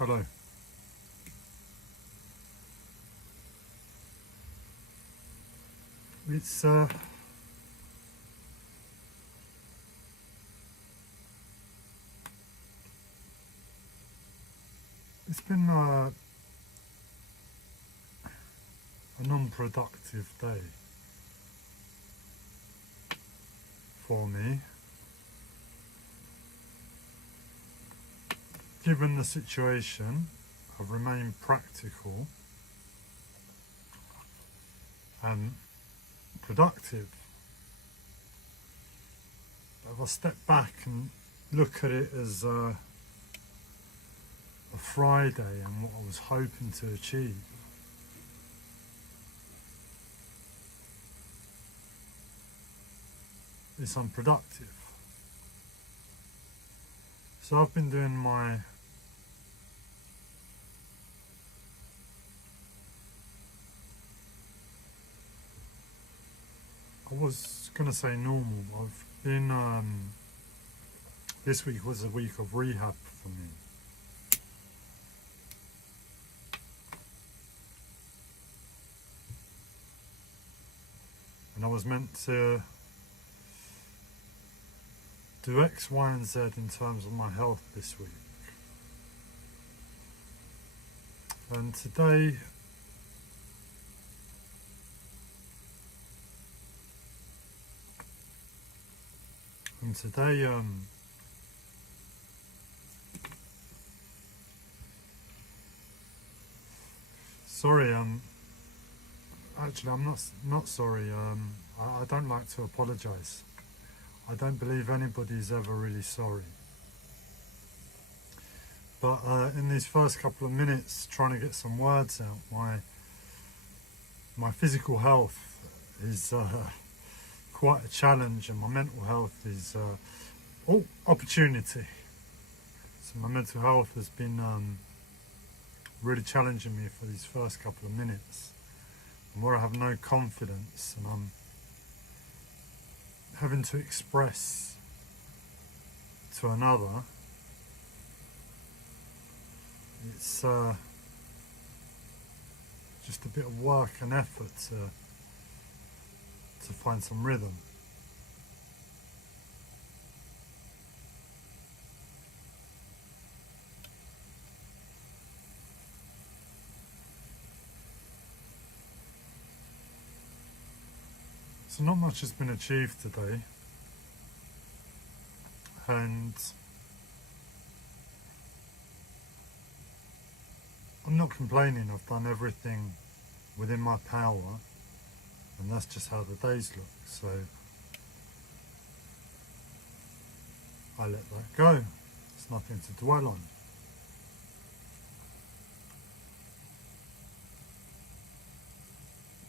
Hello. It's been a non-productive day for me, given the situation. I've remained practical and productive. But if I step back and look at it as a Friday and what I was hoping to achieve, it's unproductive. So I've been doing I was going to say normal. I've been, this week was a week of rehab for me. And I was meant to do X, Y and Z in terms of my health this week. And today, sorry, actually I'm not sorry, I don't like to apologise. I don't believe anybody's ever really sorry. But in these first couple of minutes, trying to get some words out, my physical health is quite a challenge, and my mental health is opportunity. So my mental health has been really challenging me for these first couple of minutes, and where I have no confidence and I'm having to express to another. It's just a bit of work and effort to find some rhythm. So not much has been achieved today, and I'm not complaining. I've done everything within my power, and that's just how the days look, so I let that go. It's nothing to dwell on.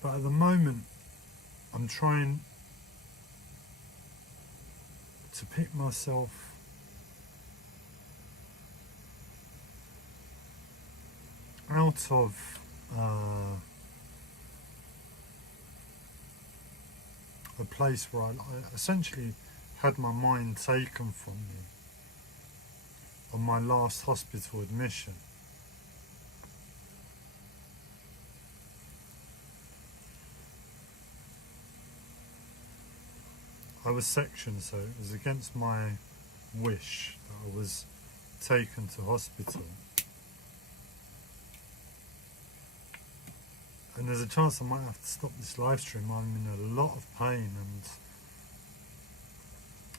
But at the moment, I'm trying to pick myself out of a place where I essentially had my mind taken from me on my last hospital admission. I was sectioned, so it was against my wish that I was taken to hospital. And there's a chance I might have to stop this live stream. I'm in a lot of pain, and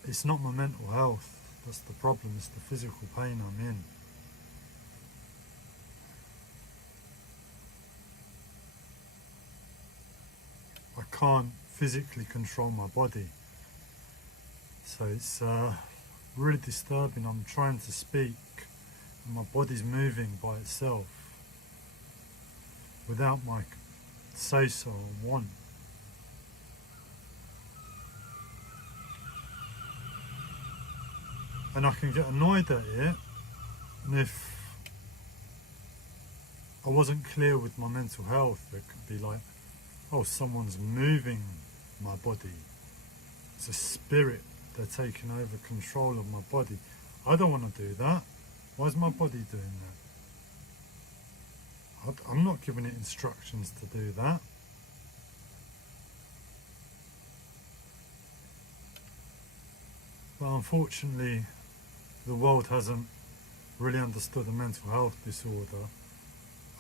it's not my mental health that's the problem, it's the physical pain I'm in. I can't physically control my body. So it's really disturbing. I'm trying to speak and my body's moving by itself without my say-so or want. And I can get annoyed at it, and if I wasn't clear with my mental health, it could be like, oh, someone's moving my body. It's a spirit. They're taking over control of my body. I don't want to do that. Why is my body doing that? I'm not giving it instructions to do that. But unfortunately, the world hasn't really understood a mental health disorder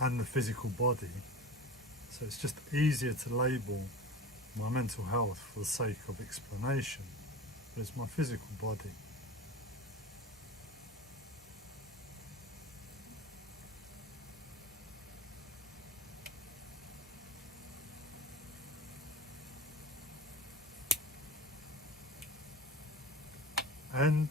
and the physical body. So it's just easier to label my mental health for the sake of explanation. But it's my physical body. And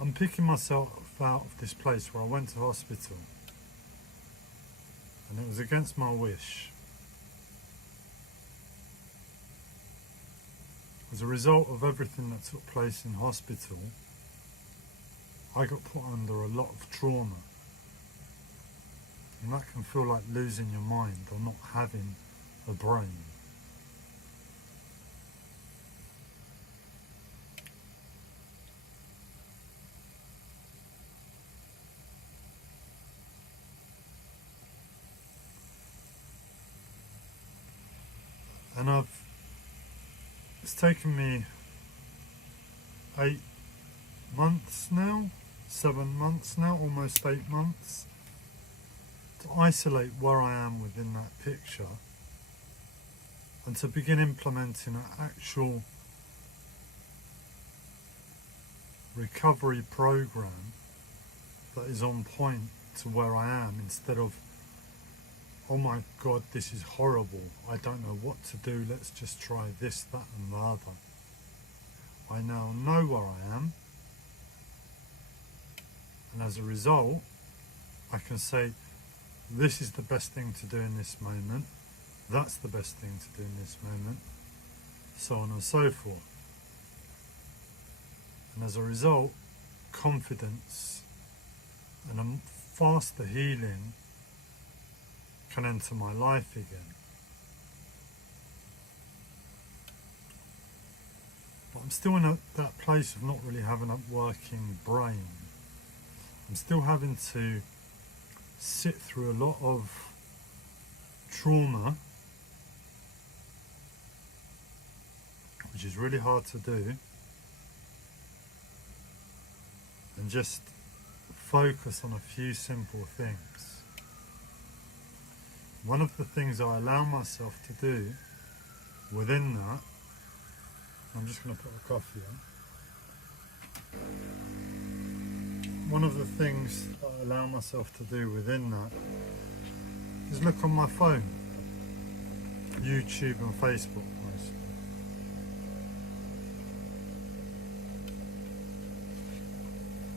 I'm picking myself out of this place where I went to hospital, and it was against my wish. As a result of everything that took place in hospital, I got put under a lot of trauma. And that can feel like losing your mind or not having a brain. And it's taken me 8 months now, 7 months now, almost 8 months, to isolate where I am within that picture and to begin implementing an actual recovery program that is on point to where I am, instead of, oh my God, this is horrible, I don't know what to do, let's just try this, that and the other. I now know where I am, and as a result I can say, this is the best thing to do in this moment, that's the best thing to do in this moment, so on and so forth. And as a result, confidence and a faster healing can enter my life again. But I'm still in that place of not really having a working brain. I'm still having to sit through a lot of trauma, which is really hard to do, and just focus on a few simple things. One of the things I allow myself to do within that, I'm just going to put a coffee on. One of the things that I allow myself to do within that is look on my phone, YouTube and Facebook mostly.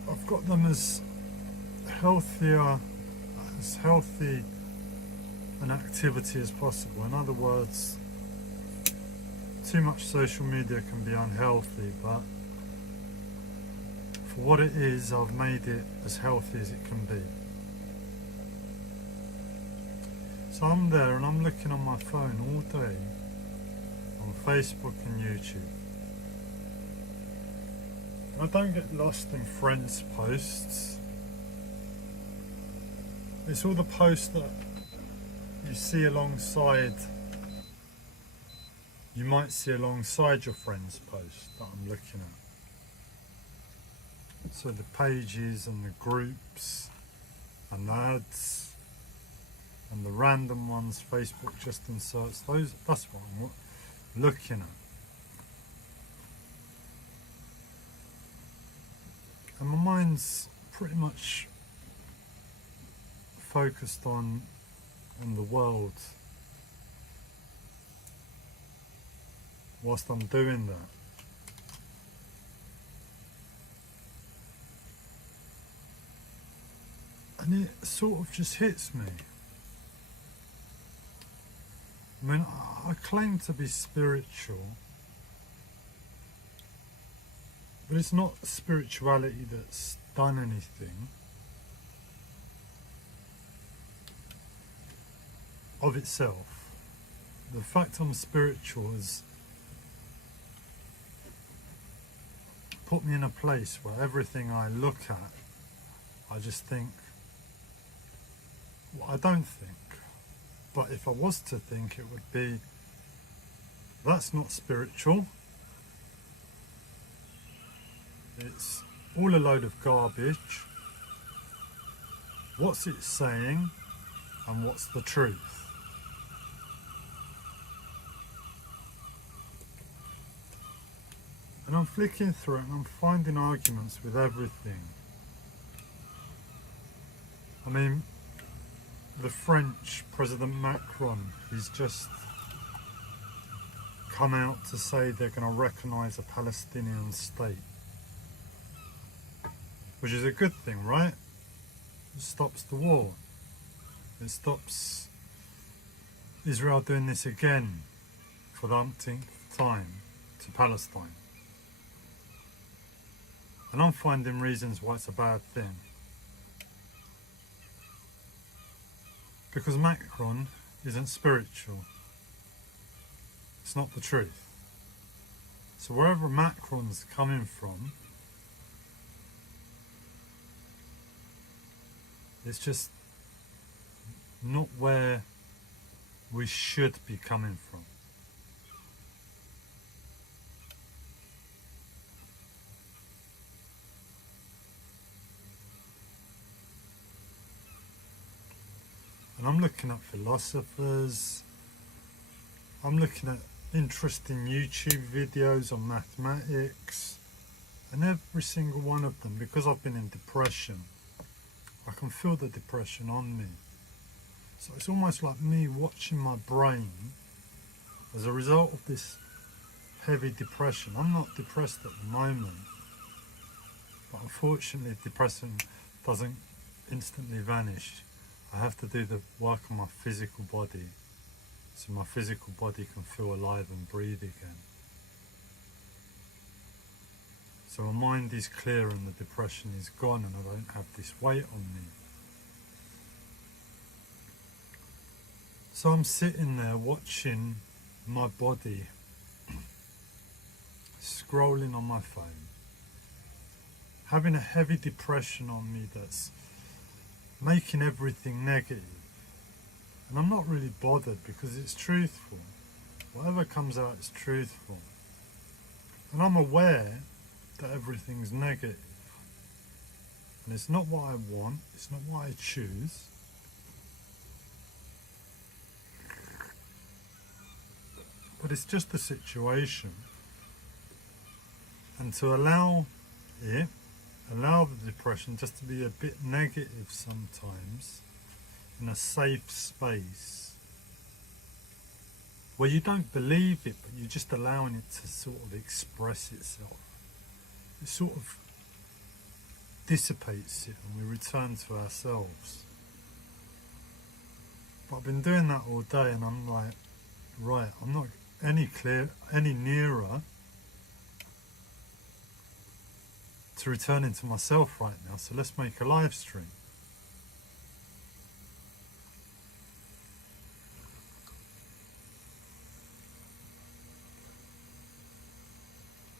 I've got them as healthy an activity as possible. In other words, too much social media can be unhealthy, but for what it is, I've made it as healthy as it can be. So I'm there and I'm looking on my phone all day on Facebook and YouTube. I don't get lost in friends' posts. It's all the posts that you see alongside, you might see alongside your friend's post that I'm looking at. So the pages and the groups and the ads and the random ones Facebook just inserts, that's what I'm looking at. And my mind's pretty much focused on the world whilst I'm doing that. And it sort of just hits me. I mean, I claim to be spiritual, but it's not spirituality that's done anything of itself. the fact I'm spiritual has put me in a place where everything I look at, I just think, well, I don't think. But if I was to think, it would be, that's not spiritual. It's all a load of garbage. What's it saying and what's the truth? And I'm flicking through it and I'm finding arguments with everything. I mean, the French President Macron, he's just come out to say they're going to recognise a Palestinian state. Which is a good thing, right? It stops the war. It stops Israel doing this again for the umpteenth time to Palestine. And I'm finding reasons why it's a bad thing. Because Macron isn't spiritual. It's not the truth. So wherever Macron's coming from, it's just not where we should be coming from. And I'm looking at philosophers, I'm looking at interesting YouTube videos on mathematics, and every single one of them, because I've been in depression, I can feel the depression on me. So it's almost like me watching my brain as a result of this heavy depression. I'm not depressed at the moment, but unfortunately depression doesn't instantly vanish. I have to do the work on my physical body so my physical body can feel alive and breathe again. So my mind is clear and the depression is gone and I don't have this weight on me. So I'm sitting there watching my body, scrolling on my phone, having a heavy depression on me that's making everything negative. And I'm not really bothered because it's truthful. Whatever comes out is truthful. And I'm aware that everything's negative. And it's not what I want, it's not what I choose. But it's just the situation. And to allow it, allow the depression just to be a bit negative sometimes, in a safe space, where you don't believe it, but you're just allowing it to sort of express itself. It sort of dissipates it and we return to ourselves. But I've been doing that all day and I'm like, right, I'm not any nearer to returning to myself right now, so let's make a live stream.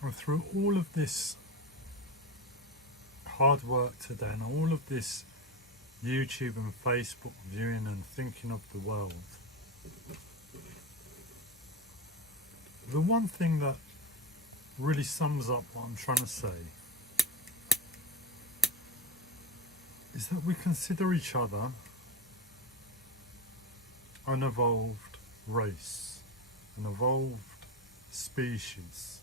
And through all of this hard work today and all of this YouTube and Facebook viewing and thinking of the world, the one thing that really sums up what I'm trying to say is that we consider each other an evolved race, an evolved species.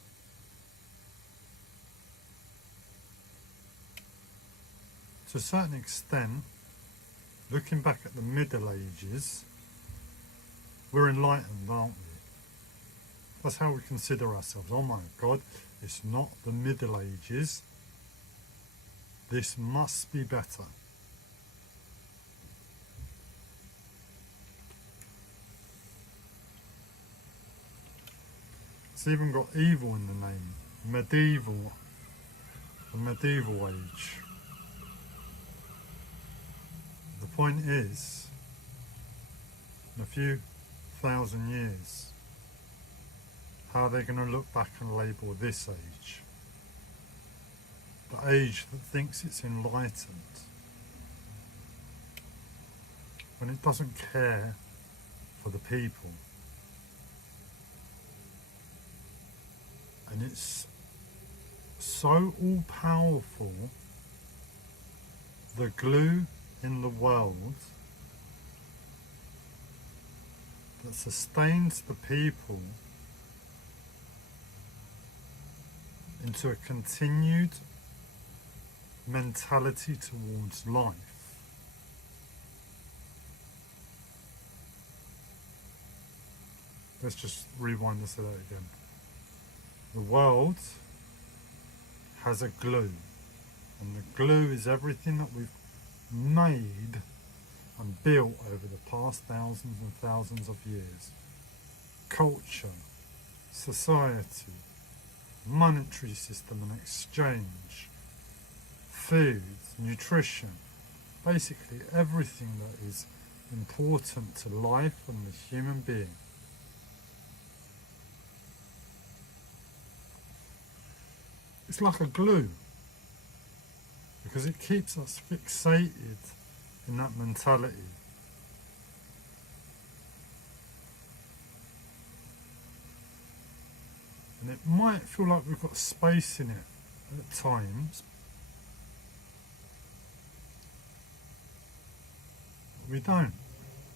To a certain extent, looking back at the Middle Ages, we're enlightened, aren't we? That's how we consider ourselves. Oh my God, it's not the Middle Ages. This must be better. It's even got evil in the name. Medieval. The medieval age. The point is, in a few 1,000 years, how are they going to look back and label this age? The age that thinks it's enlightened, when it doesn't care for the people. And it's so all-powerful, the glue in the world that sustains the people into a continued mentality towards life. Let's just rewind and say that again. The world has a glue, and the glue is everything that we've made and built over the past thousands and thousands of years. Culture, society, monetary system and exchange, food, nutrition, basically everything that is important to life and the human being. It's like a glue, because it keeps us fixated in that mentality. And it might feel like we've got space in it at times, but we don't.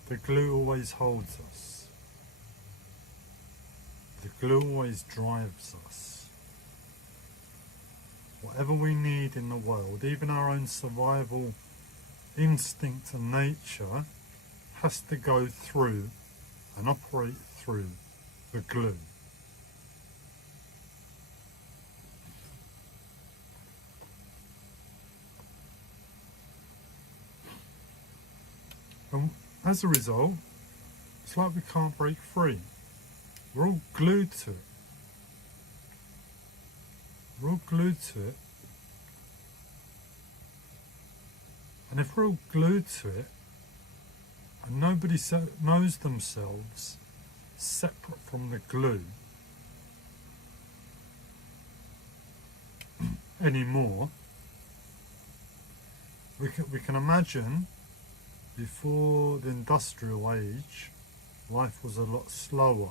The glue always holds us. The glue always drives us. Whatever we need in the world, even our own survival instinct and nature, has to go through and operate through the glue. And as a result, it's like we can't break free. We're all glued to it. We're all glued to it. And if we're all glued to it, and nobody knows themselves separate from the glue anymore, we can imagine before the industrial age, life was a lot slower.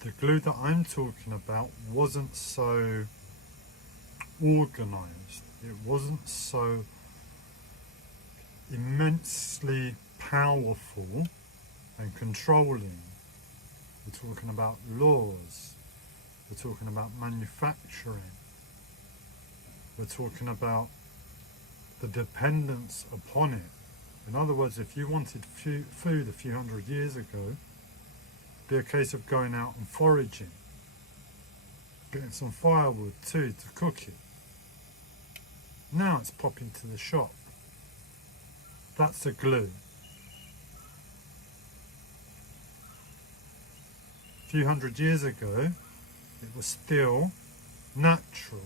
The glue that I'm talking about wasn't so organised. It wasn't so immensely powerful and controlling. We're talking about laws. We're talking about manufacturing. We're talking about the dependence upon it. In other words, if you wanted food a few hundred years ago, be a case of going out and foraging, getting some firewood too to cook it. Now it's popping to the shop. That's a glue. A few hundred years ago, it was still natural.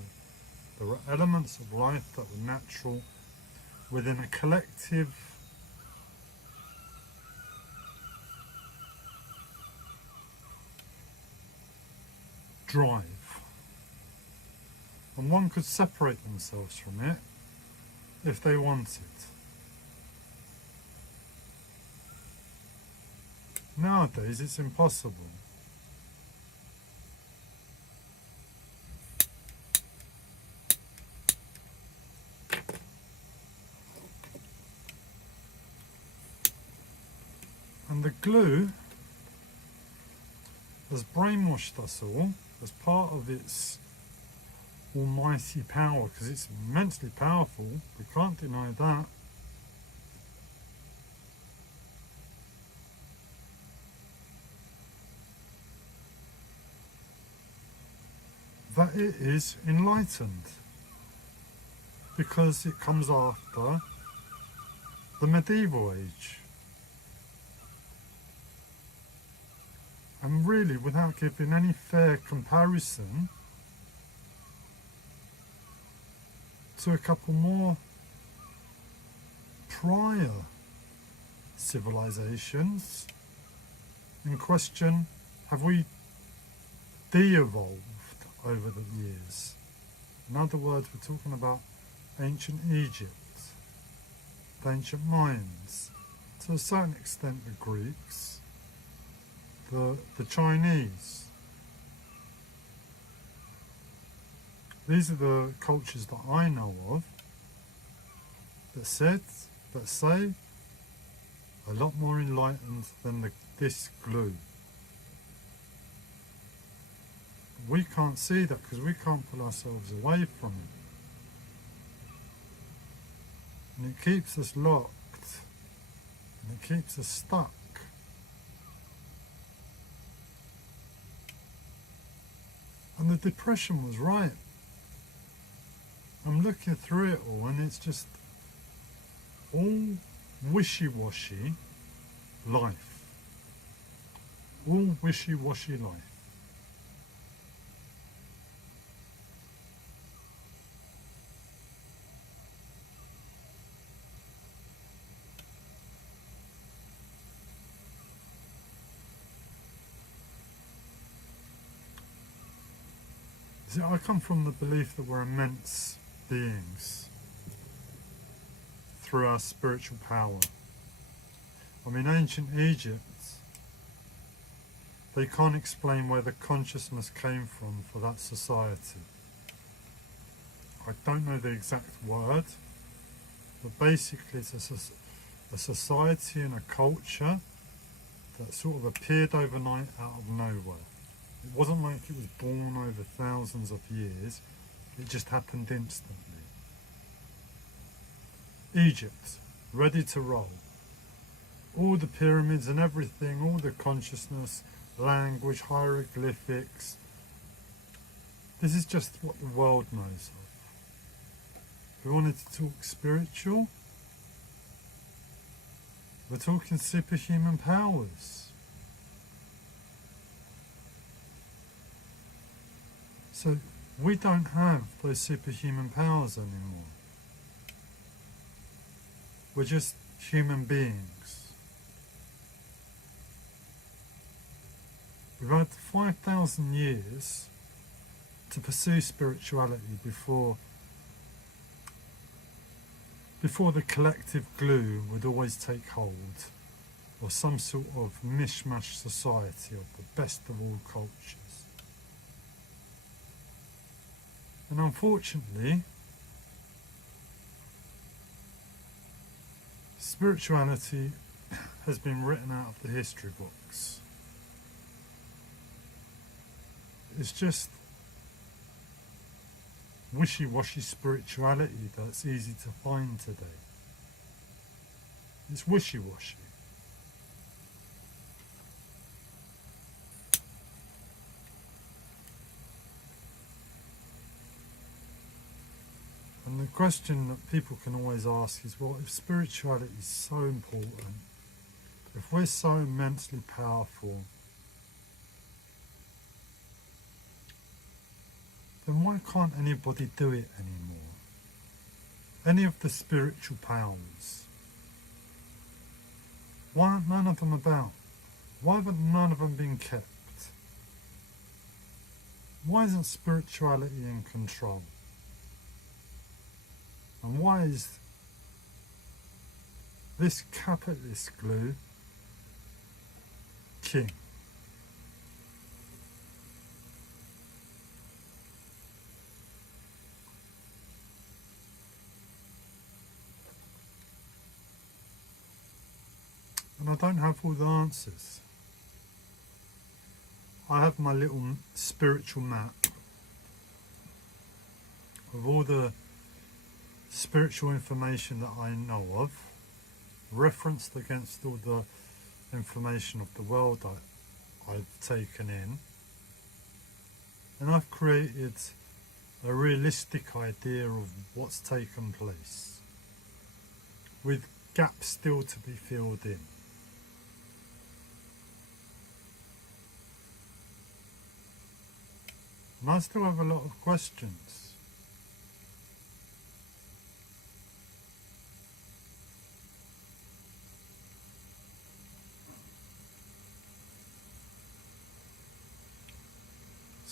There were elements of life that were natural within a collective drive, and one could separate themselves from it if they wanted. Nowadays it's impossible. And the glue has brainwashed us all as part of its almighty power, because it's immensely powerful, we can't deny that. That it is enlightened, because it comes after the medieval age. And really, without giving any fair comparison to a couple more prior civilizations and question, have we de-evolved over the years? In other words, we're talking about ancient Egypt, the ancient Mayans, to a certain extent the Greeks, the Chinese. These are the cultures that I know of that say a lot more enlightened than this glue. We can't see that because we can't pull ourselves away from it. And it keeps us locked, and it keeps us stuck. And the depression was right. I'm looking through it all and it's just all wishy-washy life. All wishy-washy life. See, I come from the belief that we're immense beings through our spiritual power. I mean, ancient Egypt, they can't explain where the consciousness came from for that society. I don't know the exact word, but basically it's a society and a culture that sort of appeared overnight out of nowhere. It wasn't like it was born over thousands of years, it just happened instantly. Egypt, ready to roll. All the pyramids and everything, all the consciousness, language, hieroglyphics. This is just what the world knows of. If we wanted to talk spiritual, we're talking superhuman powers. So we don't have those superhuman powers anymore. We're just human beings. We've had 5,000 years to pursue spirituality before the collective glue would always take hold, or some sort of mishmash society of the best of all cultures. And unfortunately, spirituality has been written out of the history books. It's just wishy-washy spirituality that's easy to find today. It's wishy-washy. And the question that people can always ask is, well, if spirituality is so important, if we're so immensely powerful, then why can't anybody do it anymore? Any of the spiritual powers. Why aren't none of them about? Why haven't none of them been kept? Why isn't spirituality in control? And why is this capitalist glue king? And I don't have all the answers. I have my little spiritual map of all the spiritual information that I know of, referenced against all the information of the world I've taken in, and I've created a realistic idea of what's taken place, with gaps still to be filled in. And I still have a lot of questions.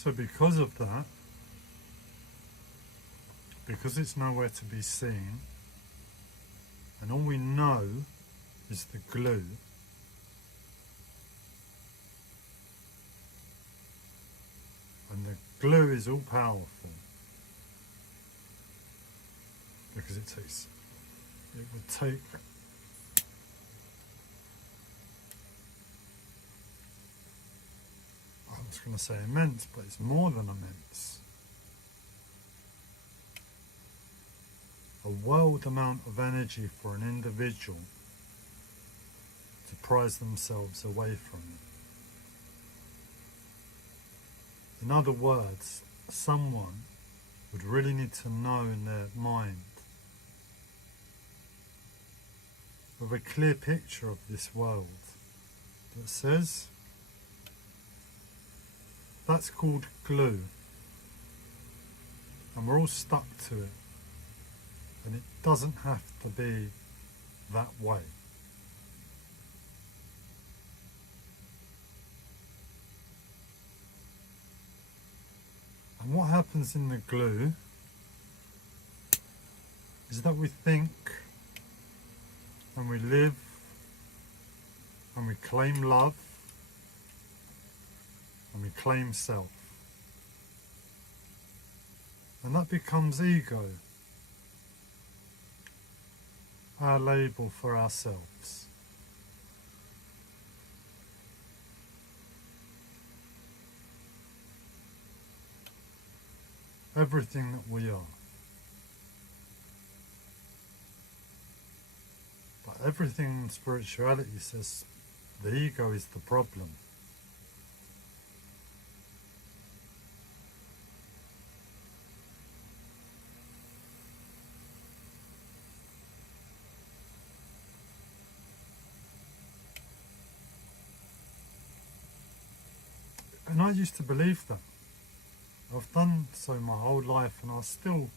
So because of that, because it's nowhere to be seen, and all we know is the glue, and the glue is all powerful, because it would take I was going to say immense, but it's more than immense. A world amount of energy for an individual to prize themselves away from it. In other words, someone would really need to know in their mind, with a clear picture of this world, that says, that's called glue, and we're all stuck to it, and it doesn't have to be that way. And what happens in the glue is that we think, and we live, and we claim love, and we claim self. And that becomes ego, our label for ourselves. Everything that we are. But everything in spirituality says the ego is the problem. And I used to believe that. I've done so my whole life, and I still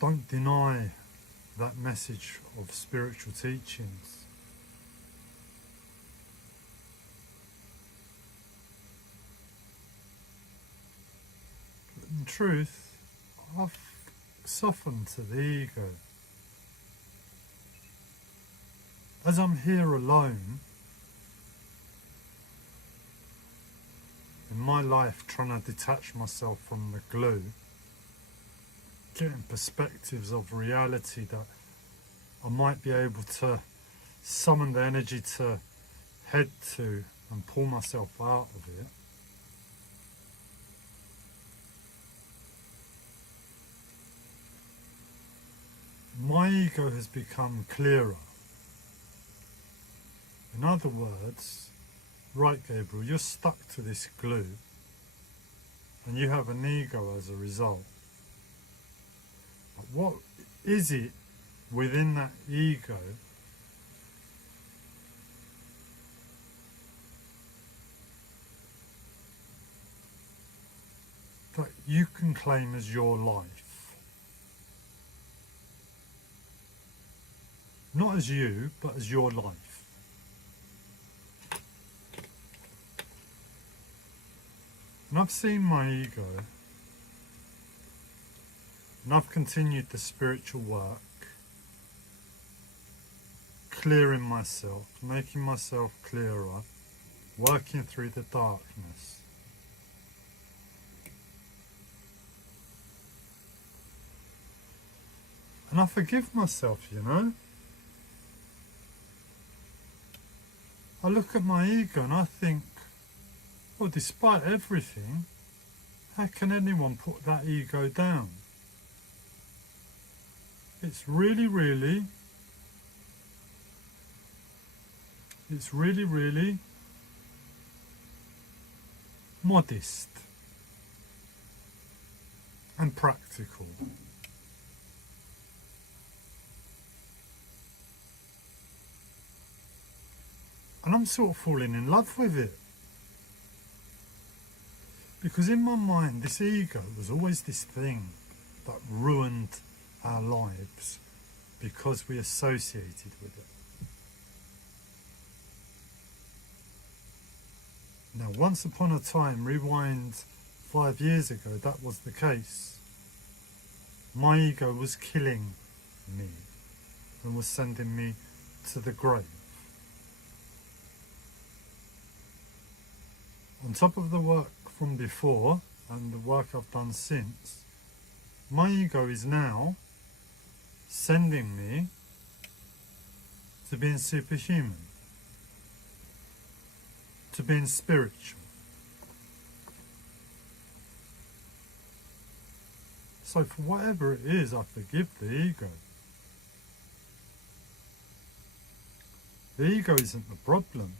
don't deny that message of spiritual teachings. But in truth, I've softened to the ego. As I'm here alone, in my life, trying to detach myself from the glue, getting perspectives of reality that I might be able to summon the energy to head to and pull myself out of it. My ego has become clearer. In other words, right, Gabriel, you're stuck to this glue, and you have an ego as a result. But what is it within that ego that you can claim as your life? Not as you, but as your life. And I've seen my ego, and I've continued the spiritual work, clearing myself, making myself clearer, working through the darkness. And I forgive myself, you know. I look at my ego and I think, well, despite everything, how can anyone put that ego down? It's really, really modest and practical. And I'm sort of falling in love with it. Because in my mind, this ego was always this thing that ruined our lives because we associated with it. Now, once upon a time, rewind 5 years ago, that was the case. My ego was killing me and was sending me to the grave. On top of the work from before and the work I've done since, my ego is now sending me to being superhuman, to being spiritual. So for whatever it is, I forgive the ego. The ego isn't the problem.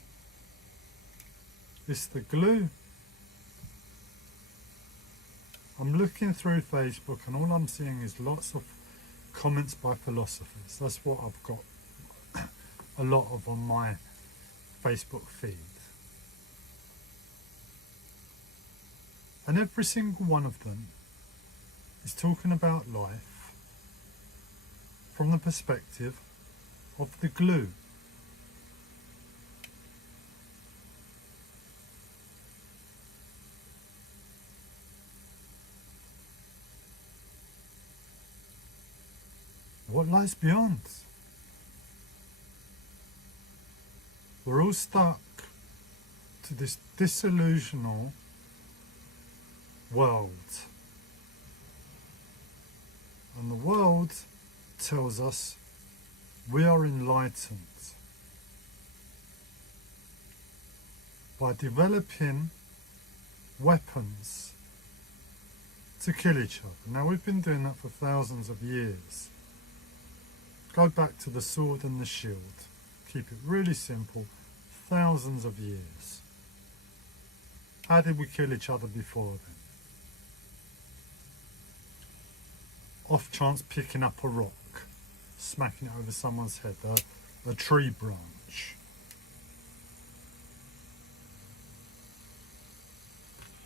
It's the glue. I'm looking through Facebook and all I'm seeing is lots of comments by philosophers. That's what I've got a lot of on my Facebook feed. And every single one of them is talking about life from the perspective of the glue. What lies beyond? We're all stuck to this disillusional world. And the world tells us we are enlightened by developing weapons to kill each other. Now, we've been doing that for thousands of years. Go back to the sword and the shield. Keep it really simple. Thousands of years. How did we kill each other before then? Off chance picking up a rock, smacking it over someone's head, a tree branch.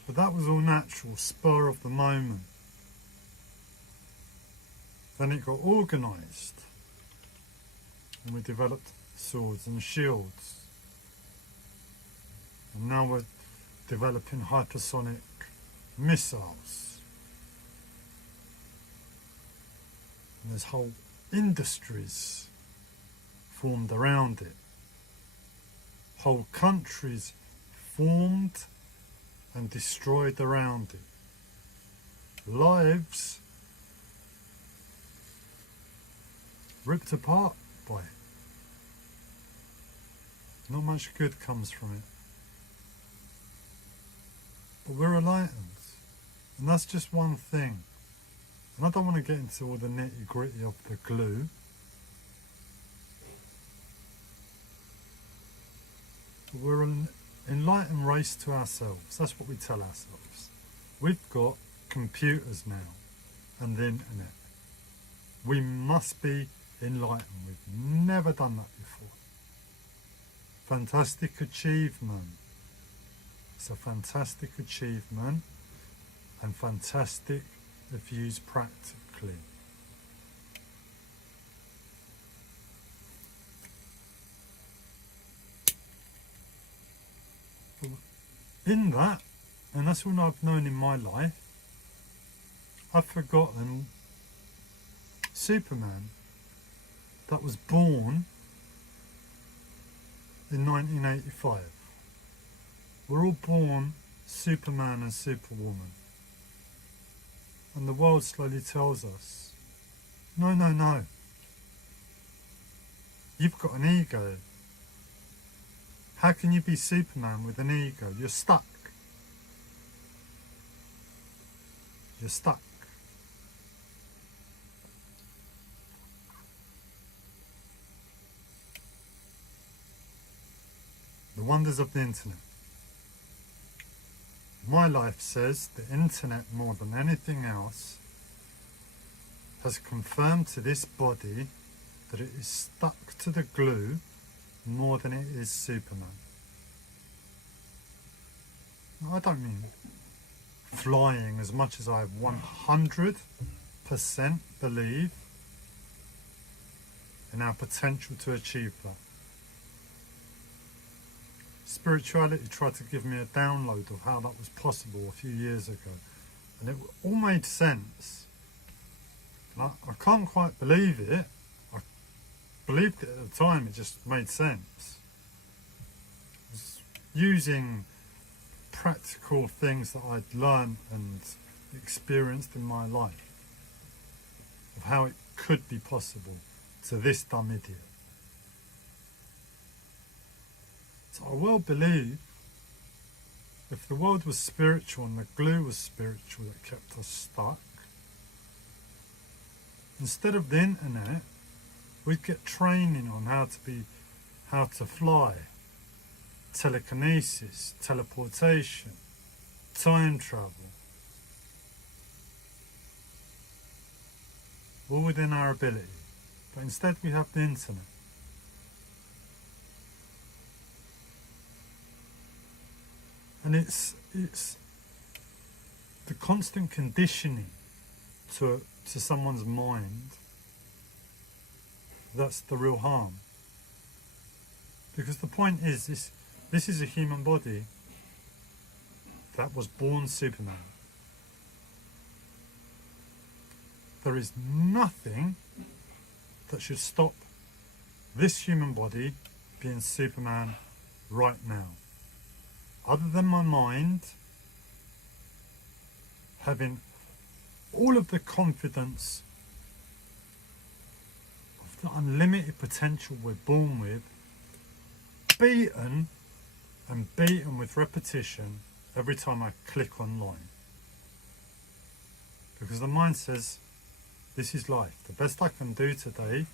But that was all natural, spur of the moment. Then it got organised. And we developed swords and shields. And now we're developing hypersonic missiles. And there's whole industries formed around it. Whole countries formed and destroyed around it. Lives ripped apart by it. Not much good comes from it. But we're enlightened. And that's just one thing. And I don't want to get into all the nitty gritty of the glue. But we're an enlightened race to ourselves. That's what we tell ourselves. We've got computers now and the internet. We must be enlightened. We've never done that before. Fantastic achievement. It's a fantastic achievement and fantastic if used practically. In that, and that's all I've known in my life, I've forgotten Superman that was born in 1985. We're all born Superman and Superwoman. And the world slowly tells us, no, no, no. You've got an ego. How can you be Superman with an ego? You're stuck. You're stuck. The wonders of the internet. My life says the internet, more than anything else, has confirmed to this body that it is stuck to the glue more than it is Superman. I don't mean flying as much as I 100% believe in our potential to achieve that. spirituality tried to give me a download of how that was possible a few years ago, and it all made sense. And I can't quite believe it. I believed it at the time, it just made sense. It's using practical things that I'd learned and experienced in my life of how it could be possible to this dumb idiot. So I well believe if the world was spiritual and the glue was spiritual that kept us stuck, instead of the internet, we'd get training on how to fly, telekinesis, teleportation, time travel, all within our ability. But instead we have the internet. And it's the constant conditioning to someone's mind that's the real harm. Because the point is, this is a human body that was born Superman. There is nothing that should stop this human body being Superman right now, other than my mind having all of the confidence of the unlimited potential we're born with, beaten and beaten with repetition every time I click online. Because the mind says, this is life. The best I can do today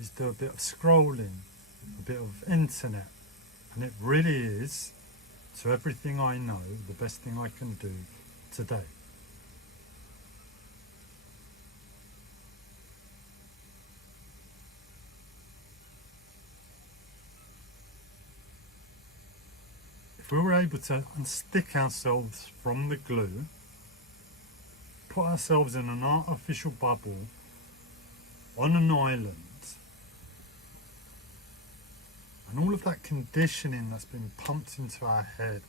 is do a bit of scrolling, a bit of internet. And it really is, to everything I know, the best thing I can do today. If we were able to unstick ourselves from the glue, put ourselves in an artificial bubble on an island, and all of that conditioning that's been pumped into our head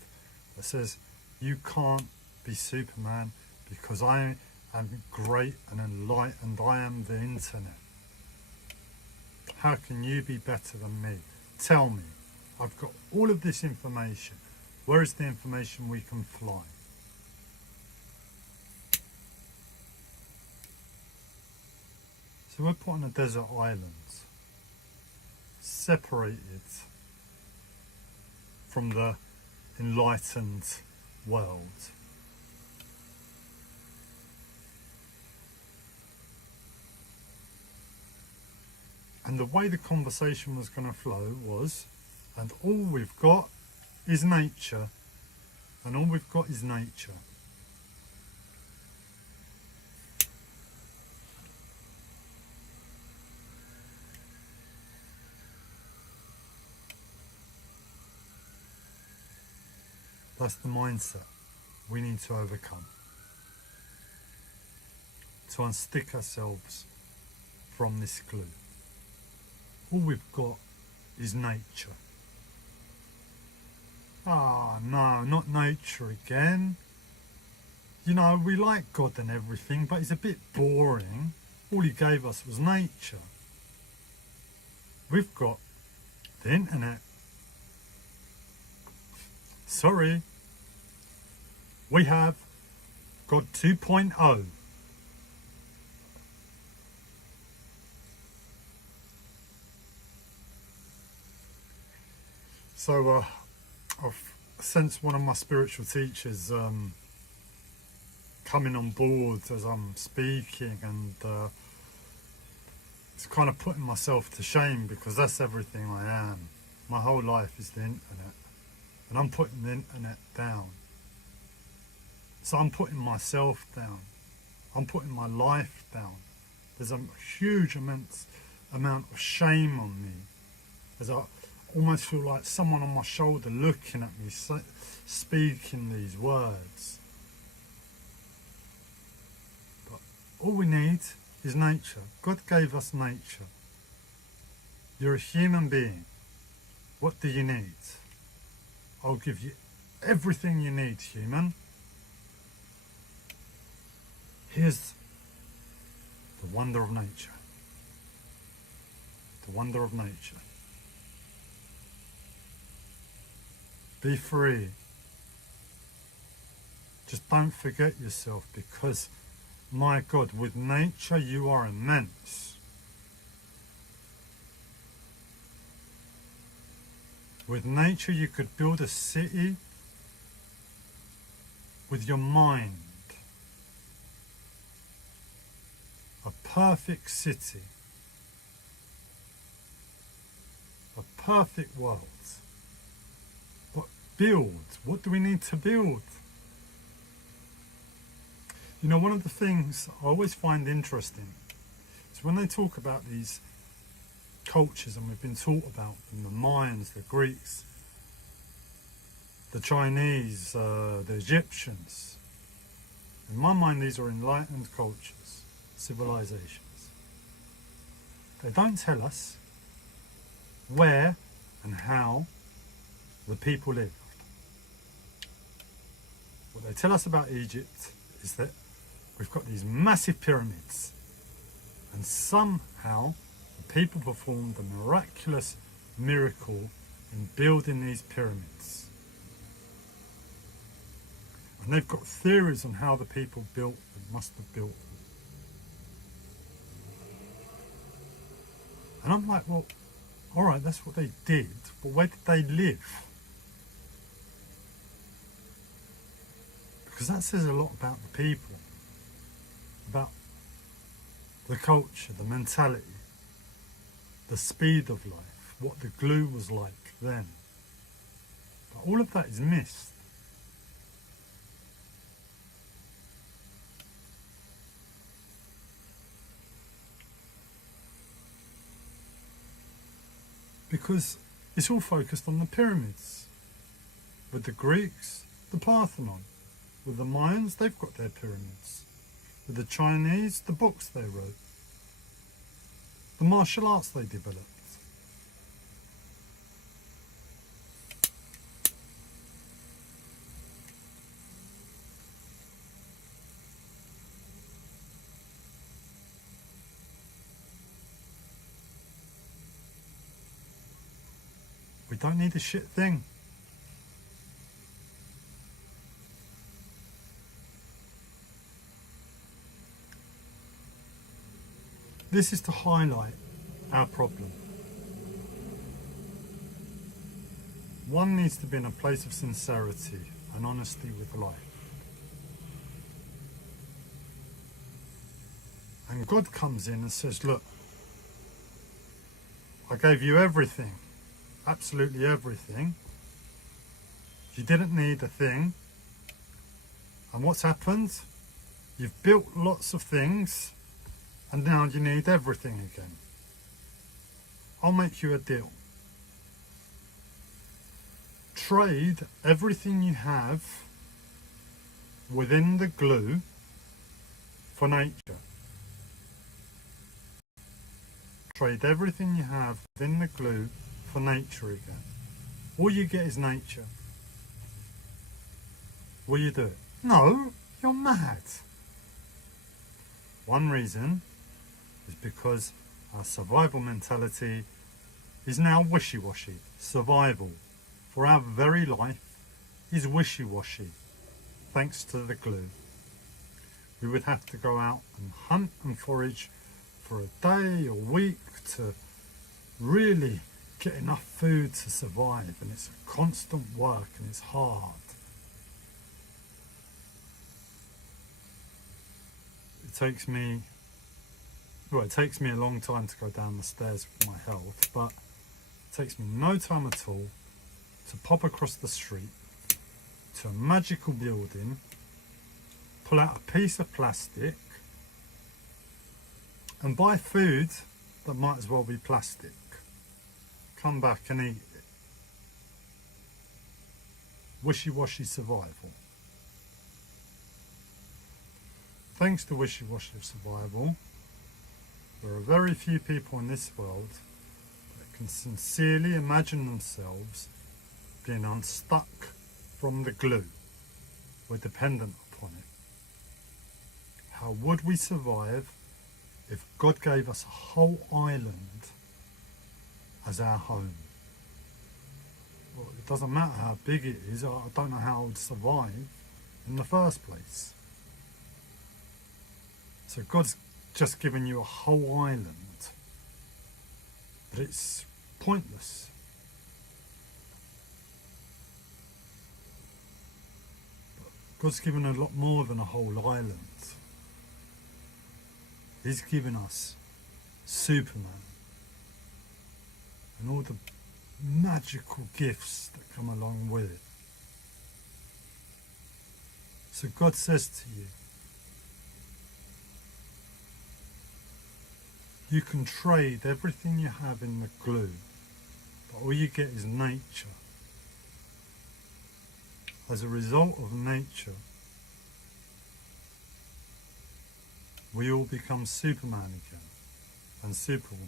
that says you can't be Superman because I am great and enlightened, I am the internet. How can you be better than me? Tell me. I've got all of this information. Where is the information we can fly? So we're put on a desert island, separated from the enlightened world. And the way the conversation was going to flow was, and all we've got is nature, and all we've got is nature. That's the mindset we need to overcome, to unstick ourselves from this glue. All we've got is nature. Ah, no, not nature again. You know, we like God and everything, but it's a bit boring. All he gave us was nature. We've got the internet. Sorry. We have God 2.0. So I've sensed one of my spiritual teachers coming on board as I'm speaking, and it's kind of putting myself to shame because that's everything I am. My whole life is the internet, and I'm putting the internet down. So I'm putting myself down. I'm putting my life down. There's a huge amount of shame on me, as I almost feel like someone on my shoulder looking at me, speaking these words. But all we need is nature. God gave us nature. You're a human being. What do you need? I'll give you everything you need, human. Here's the wonder of nature. The wonder of nature. Be free. Just don't forget yourself, because, my God, with nature you are immense. With nature you could build a city with your mind. A perfect city. A perfect world. But build. What do we need to build? You know, one of the things I always find interesting is when they talk about these cultures, and we've been taught about them, the Mayans, the Greeks, the Chinese, the Egyptians. In my mind, these are enlightened cultures, civilizations. They don't tell us where and how the people lived. What they tell us about Egypt is that we've got these massive pyramids, and somehow the people performed a miraculous miracle in building these pyramids. And they've got theories on how the people must have built them. And I'm like, well, all right, that's what they did, but where did they live? Because that says a lot about the people, about the culture, the mentality, the speed of life, what the glue was like then. But all of that is missed. Because it's all focused on the pyramids. With the Greeks, the Parthenon. With the Mayans, they've got their pyramids. With the Chinese, the books they wrote. The martial arts they developed. We don't need a shit thing. This is to highlight our problem. One needs to be in a place of sincerity and honesty with life. And God comes in and says, look, I gave you everything, absolutely everything. You didn't need a thing. And what's happened? You've built lots of things, and now you need everything again. I'll make you a deal. Trade everything you have within the glue for nature. Trade everything you have within the glue for nature again. All you get is nature. Will you do it? No, you're mad. One reason is because our survival mentality is now wishy-washy. Survival for our very life is wishy-washy, thanks to the glue. We would have to go out and hunt and forage for a day or week to really get enough food to survive, and it's a constant work and it's hard. It takes me a long time to go down the stairs with my health, but it takes me no time at all to pop across the street to a magical building, pull out a piece of plastic and buy food that might as well be plastic. Come back and eat it. Wishy-washy survival. Thanks to wishy-washy survival, there are very few people in this world that can sincerely imagine themselves being unstuck from the glue. We're dependent upon it. How would we survive if God gave us a whole island as our home? Well, it doesn't matter how big it is, I don't know how I would survive in the first place. So God's just given you a whole island, but it's pointless. God's given a lot more than a whole island. He's given us Superman and all the magical gifts that come along with it. So God says to you, you can trade everything you have in the glue, but all you get is nature. As a result of nature, we all become Superman again and Superwoman.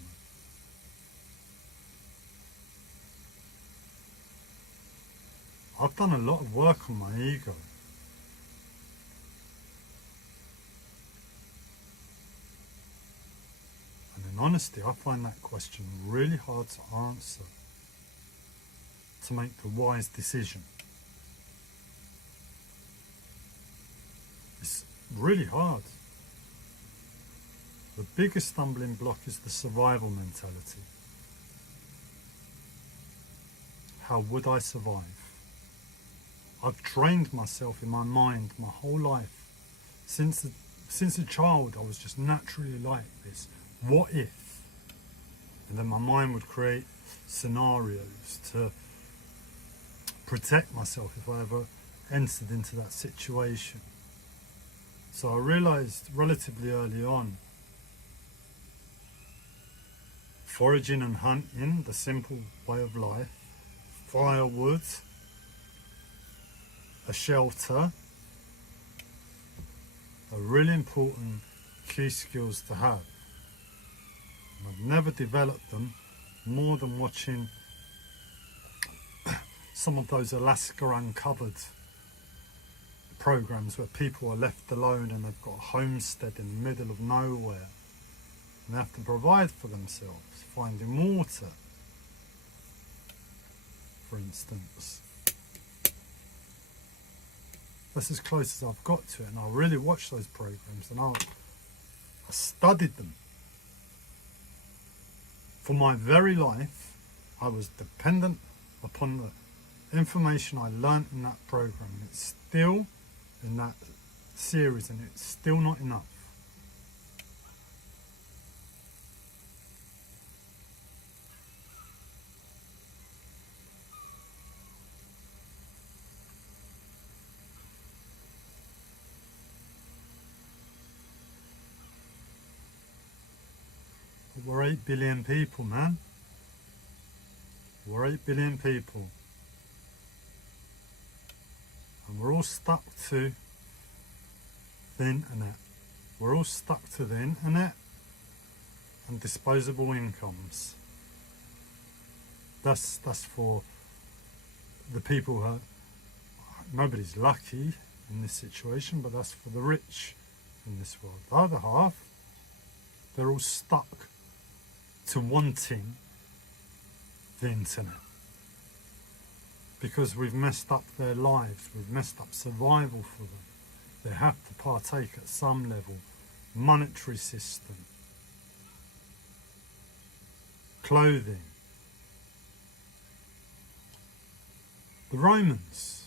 I've done a lot of work on my ego. And in honesty, I find that question really hard to answer, to make the wise decision. It's really hard. The biggest stumbling block is the survival mentality. How would I survive? I've trained myself in my mind my whole life. Since a child, I was just naturally like this. What if? And then my mind would create scenarios to protect myself if I ever entered into that situation. So I realised relatively early on, foraging and hunting, the simple way of life, firewood, a shelter, are really important key skills to have. And I've never developed them more than watching some of those Alaska Uncovered programs where people are left alone and they've got a homestead in the middle of nowhere and they have to provide for themselves, finding water, for instance. That's as close as I've got to it, and I really watched those programs and I studied them. For my very life, I was dependent upon the information I learnt in that program. It's still in that series and it's still not enough. We're 8 billion people, man. We're 8 billion people. And we're all stuck to the internet. We're all stuck to the internet and disposable incomes. That's for the people who are, nobody's lucky in this situation, but that's for the rich in this world. The other half, they're all stuck to wanting the internet because we've messed up their lives, we've messed up survival for them. They have to partake at some level. Monetary system, clothing. The Romans,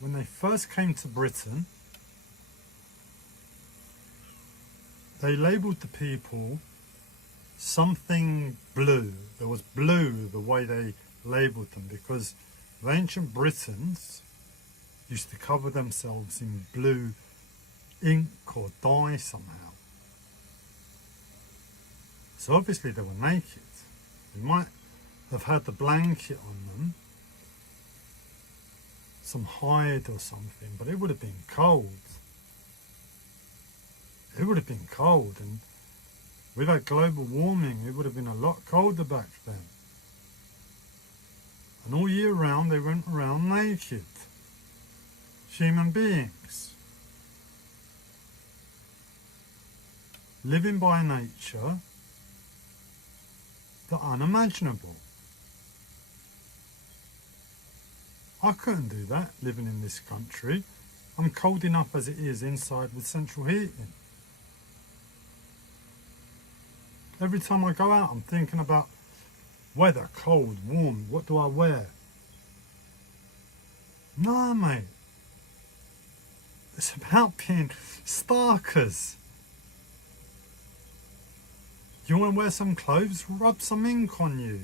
when they first came to Britain, they labelled the people something blue. There was blue the way they labelled them because the ancient Britons used to cover themselves in blue ink or dye somehow. So obviously they were naked. They might have had the blanket on them, some hide or something, but it would have been cold. It would have been cold, and without global warming, it would have been a lot colder back then. And all year round they went around naked. Human beings. Living by nature, the unimaginable. I couldn't do that living in this country. I'm cold enough as it is inside with central heating. Every time I go out I'm thinking about weather, cold, warm, what do I wear? No, mate. It's about being starkers. You want to wear some clothes? Rub some ink on you.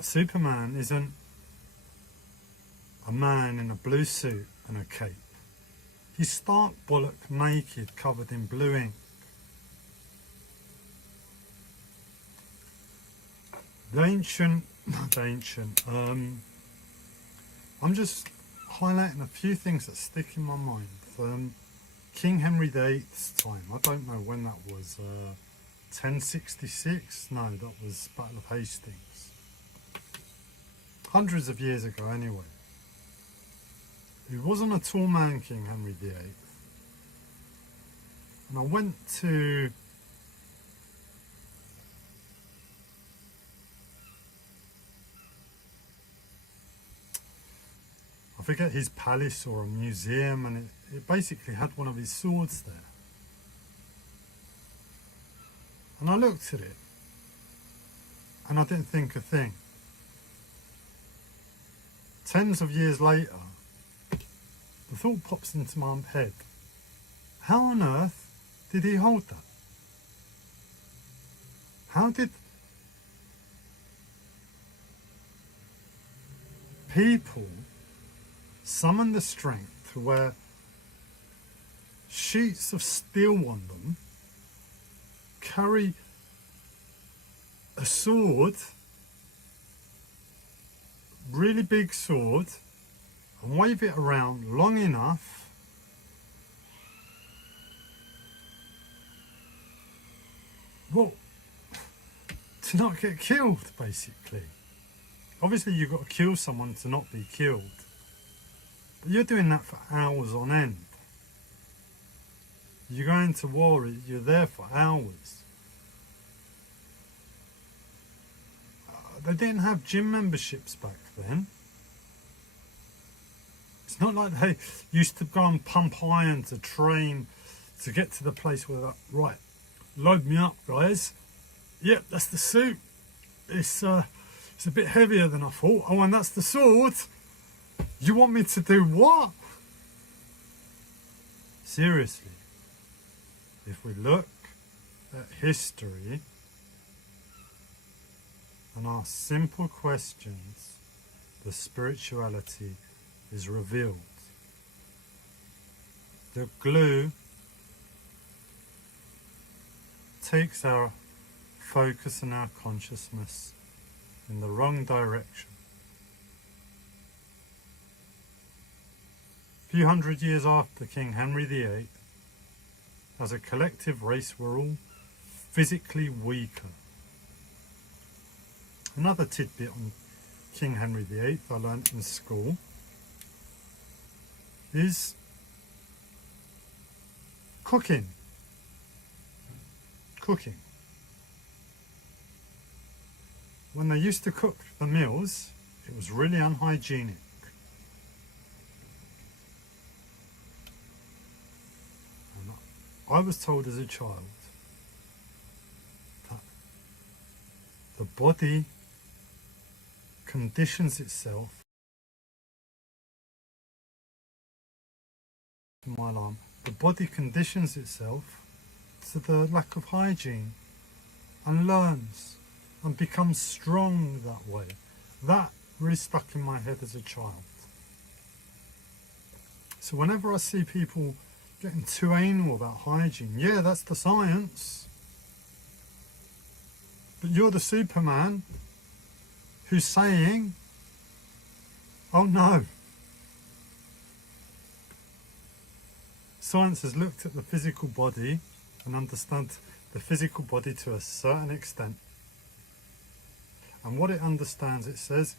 Superman isn't a man in a blue suit and a cape. He's stark bollock naked, covered in blue ink. I'm just highlighting a few things that stick in my mind. King Henry VIII's time, I don't know when that was, 1066? No, that was Battle of Hastings. Hundreds of years ago anyway. He wasn't a tall man, King Henry VIII. And I went to I forget his palace or a museum, and it basically had one of his swords there. And I looked at it and I didn't think a thing. Tens of years later, the thought pops into my head, how on earth did he hold that? How did people summon the strength to wear sheets of steel on them, carry a sword, really big sword, and wave it around long enough to not get killed, basically. Obviously you've got to kill someone to not be killed, but you're doing that for hours on end. You're going to war, you're there for hours. They didn't have gym memberships back then. It's not like they used to go and pump iron to train to get to the place where they're, right, load me up, guys. Yep, that's the suit. It's a bit heavier than I thought. Oh, and that's the sword. You want me to do what? Seriously, if we look at history and ask simple questions, the spirituality is revealed. The glue takes our focus and our consciousness in the wrong direction. A few hundred years after King Henry VIII, as a collective race, we're all physically weaker. Another tidbit on King Henry VIII I learnt in school is cooking. When they used to cook the meals, it was really unhygienic. And I was told as a child that the body conditions itself. My alarm. The body conditions itself to the lack of hygiene and learns and becomes strong that way. That really stuck in my head as a child. So whenever I see people getting too anal about hygiene, yeah, that's the science. But you're the Superman who's saying, oh no. Science has looked at the physical body and understood the physical body to a certain extent. And what it understands, it says,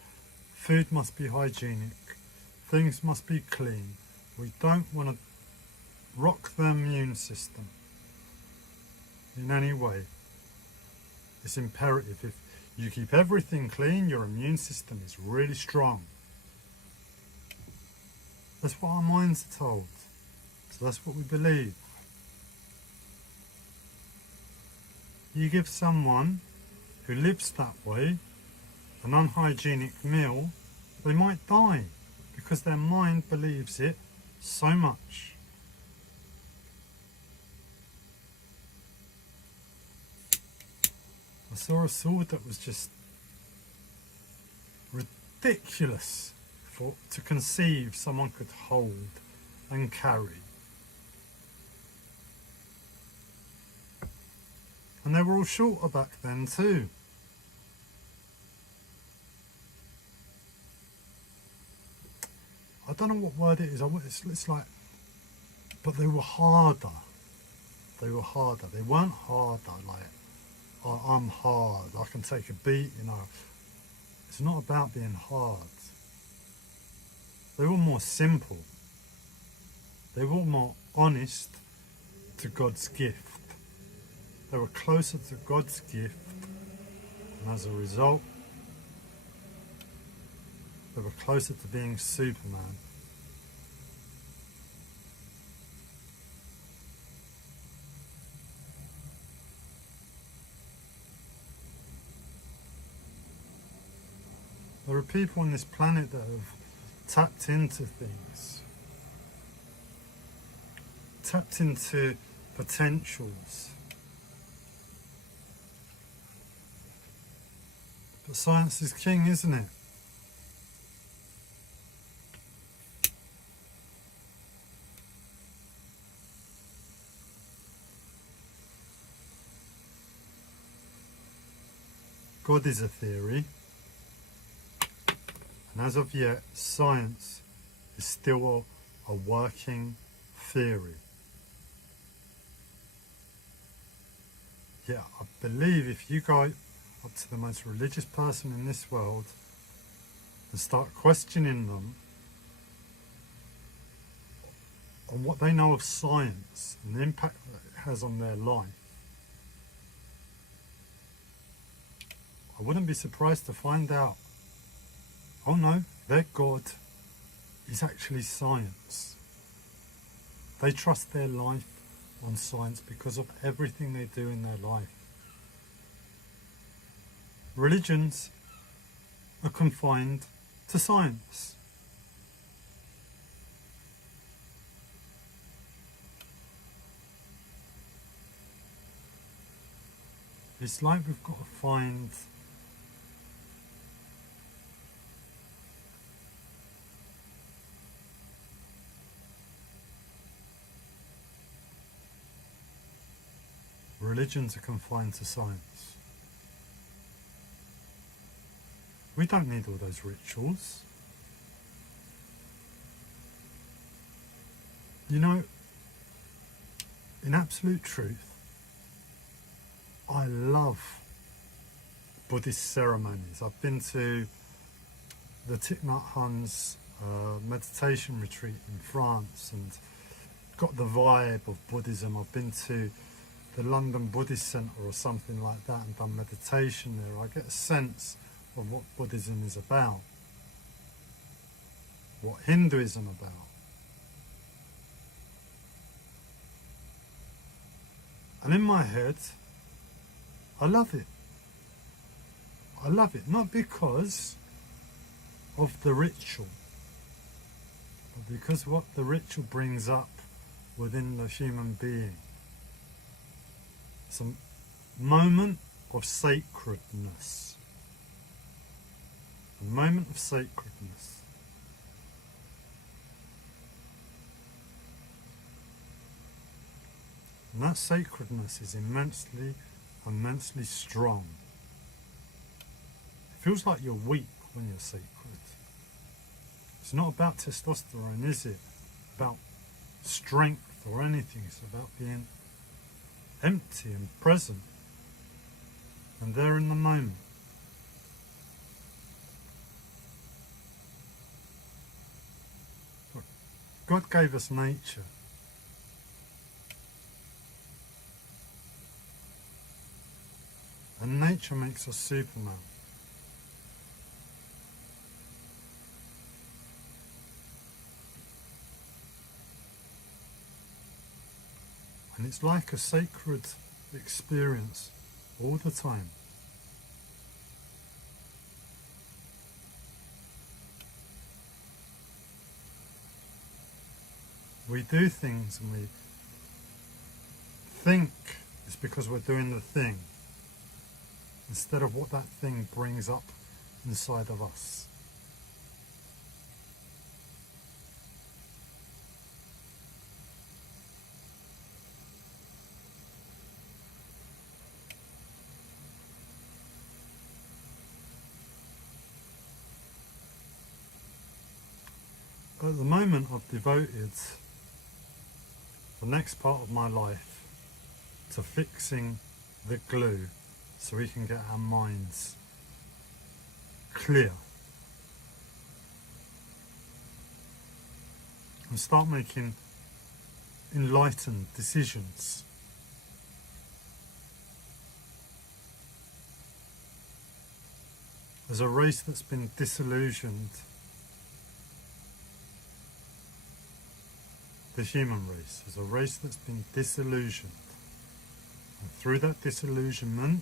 food must be hygienic, things must be clean. We don't want to rock the immune system in any way. It's imperative. If you keep everything clean, your immune system is really strong. That's what our minds are told. So that's what we believe. You give someone who lives that way an unhygienic meal, they might die because their mind believes it so much. I saw a sword that was just ridiculous to conceive someone could hold and carry. And they were all shorter back then too. I don't know what word it is. It's like, but they were harder. They were harder. They weren't harder like, oh, I'm hard, I can take a beat, you know. It's not about being hard. They were more simple. They were more honest to God's gift. They were closer to God's gift, and as a result, they were closer to being Superman. There are people on this planet that have tapped into things, tapped into potentials. But science is king, isn't it? God is a theory, and as of yet, science is still a working theory. Yeah, I believe if you go up to the most religious person in this world and start questioning them on what they know of science and the impact that it has on their life, I wouldn't be surprised to find out, oh no, their God is actually science. They trust their life on science because of everything they do in their life. Religions are confined to science. It's like we've got to find religions are confined to science. We don't need all those rituals. You know, in absolute truth, I love Buddhist ceremonies. I've been to the Thich Nhat Hanh's meditation retreat in France and got the vibe of Buddhism. I've been to the London Buddhist Centre or something like that and done meditation there. I get a sense of what Buddhism is about, what Hinduism about. And in my head, I love it. I love it, not because of the ritual, but because what the ritual brings up within the human being. It's a moment of sacredness. A moment of sacredness. And that sacredness is immensely, immensely strong. It feels like you're weak when you're sacred. It's not about testosterone, is it? About strength or anything. It's about being empty and present, and there in the moment. God gave us nature. And nature makes us Superman. And it's like a sacred experience all the time. We do things and we think it's because we're doing the thing, instead of what that thing brings up inside of us. At the moment, I've devoted the next part of my life to fixing the glue so we can get our minds clear and start making enlightened decisions. As a race that's been disillusioned, the human race is a race that's been disillusioned, and through that disillusionment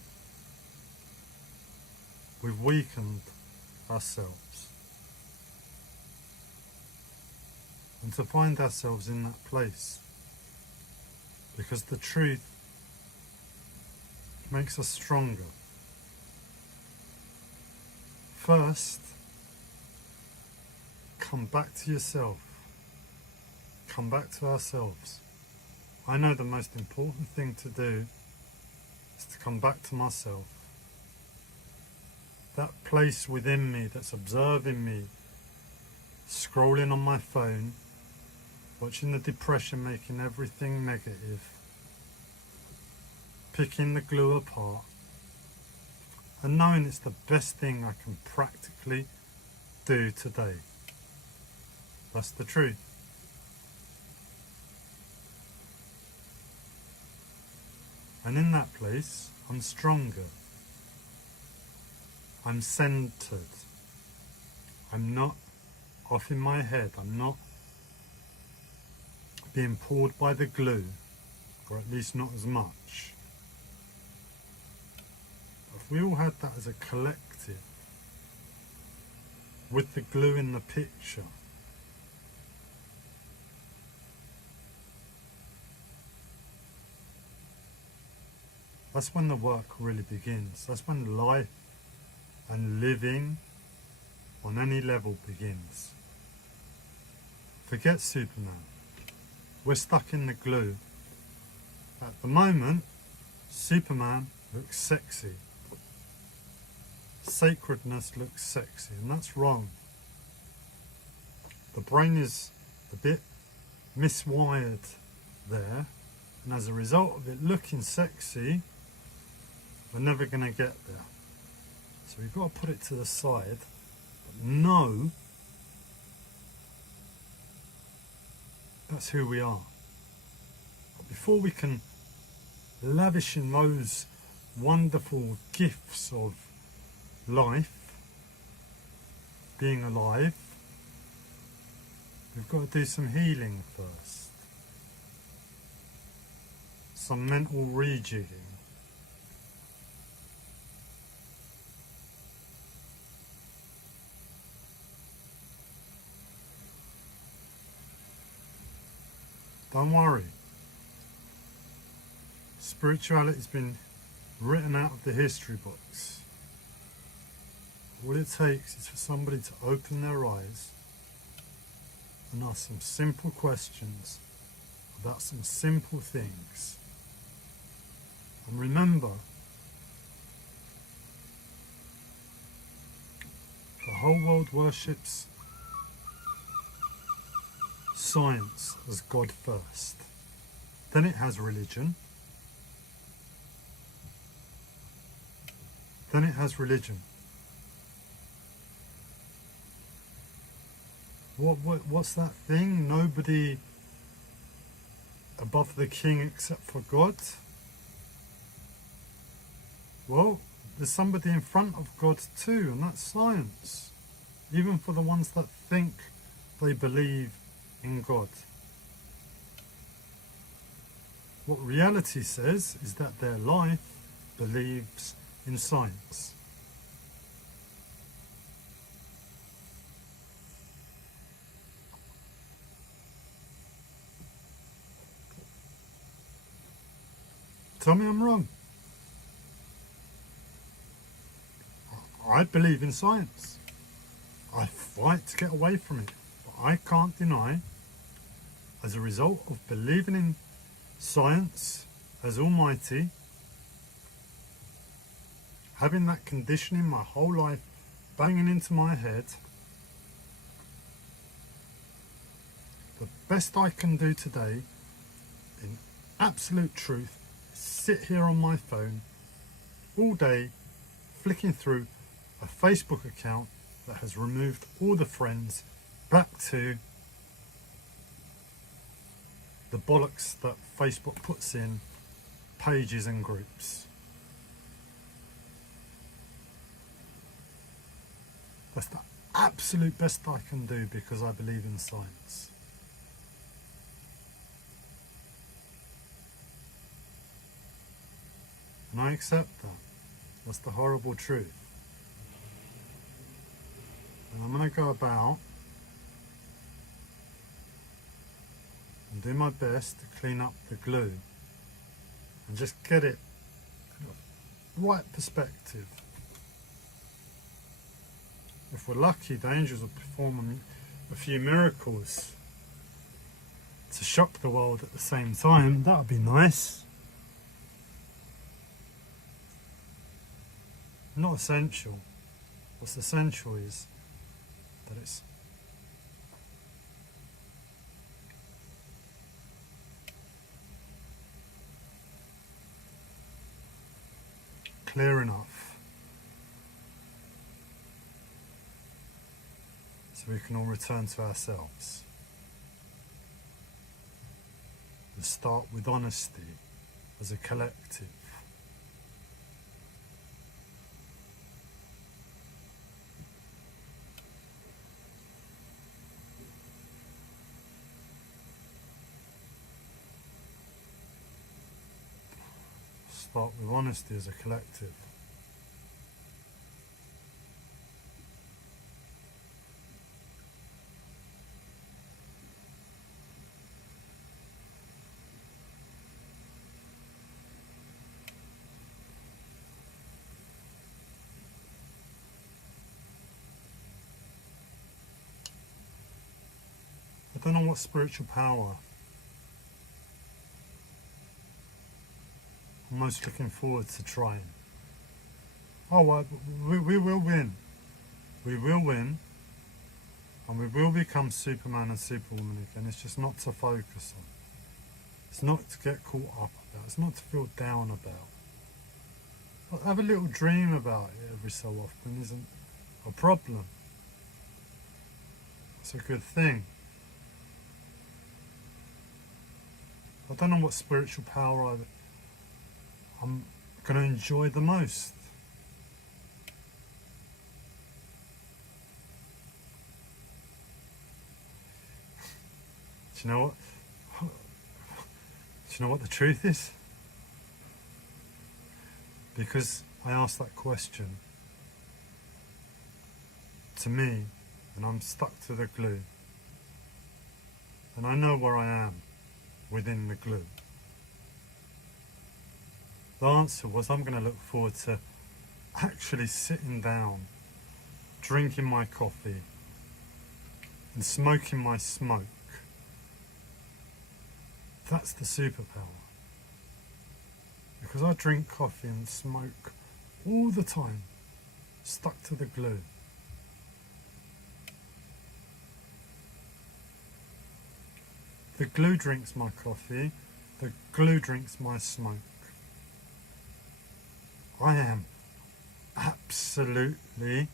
we've weakened ourselves. And to find ourselves in that place, because the truth makes us stronger. First, come back to yourself. Come back to ourselves. I know the most important thing to do is to come back to myself. That place within me that's observing me, scrolling on my phone, watching the depression, making everything negative, picking the glue apart, and knowing it's the best thing I can practically do today. That's the truth. And in that place, I'm stronger. I'm centered. I'm not off in my head. I'm not being pulled by the glue, or at least not as much. If we all had that as a collective, with the glue in the picture, that's when the work really begins. That's when life and living on any level begins. Forget Superman. We're stuck in the glue. At the moment, Superman looks sexy. Sacredness looks sexy, and that's wrong. The brain is a bit miswired there, and as a result of it looking sexy, we're never going to get there. So we've got to put it to the side, but know that's who we are. But before we can lavish in those wonderful gifts of life, being alive, we've got to do some healing first. Some mental rejigging. Don't worry. Spirituality's been written out of the history books. All it takes is for somebody to open their eyes and ask some simple questions about some simple things. And remember, the whole world worships science as God first. Then it has religion, then it has religion. What's that thing? Nobody above the king except for God? Well, there's somebody in front of God too, and that's science. Even for the ones that think they believe in God. What reality says is that their life believes in science. Tell me I'm wrong. I believe in science. I fight to get away from it. But I can't deny, as a result of believing in science as almighty, having that conditioning my whole life banging into my head, the best I can do today, in absolute truth, is sit here on my phone all day flicking through a Facebook account that has removed all the friends back to the bollocks that Facebook puts in pages and groups. That's the absolute best I can do because I believe in science. And I accept that. That's the horrible truth. And I'm going to go about and do my best to clean up the glue and just get it in the right perspective. If we're lucky, the angels will perform a few miracles to shock the world at the same time. That would be nice. Not essential. What's essential is that it's clear enough so we can all return to ourselves and start with honesty as a collective. Start with honesty as a collective. I don't know what spiritual power I'm most looking forward to trying. Oh, well, we will win. We will win. And we will become Superman and Superwoman again. It's just not to focus on. It's not to get caught up about. It's not to feel down about. But have a little dream about it every so often isn't a problem. It's a good thing. I don't know what spiritual power I'm going to enjoy the most. Do you know what? Do you know what the truth is? Because I asked that question to me, and I'm stuck to the glue, and I know where I am within the glue. The answer was I'm going to look forward to actually sitting down, drinking my coffee and smoking my smoke. That's the superpower. Because I drink coffee and smoke all the time, stuck to the glue. The glue drinks my coffee, the glue drinks my smoke. I am absolutely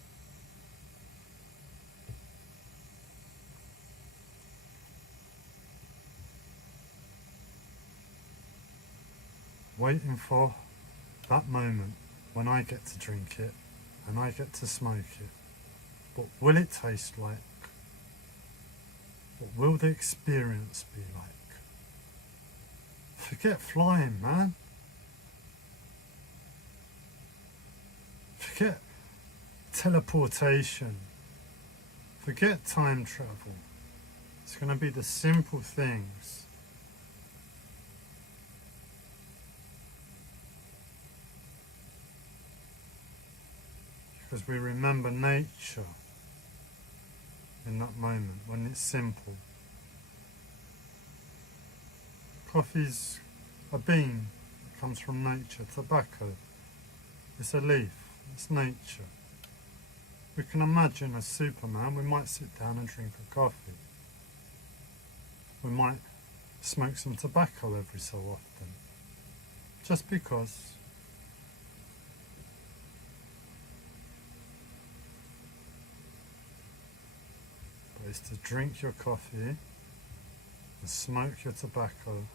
waiting for that moment when I get to drink it and I get to smoke it. What will it taste like? What will the experience be like? Forget flying, man. Forget teleportation. Forget time travel. It's going to be the simple things. Because we remember nature in that moment when it's simple. Coffee's a bean that comes from nature. Tobacco, it's a leaf, it's nature. We can imagine as Superman, we might sit down and drink a coffee. We might smoke some tobacco every so often. Just because. But it's to drink your coffee and smoke your tobacco.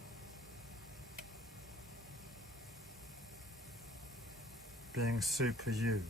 Being super you.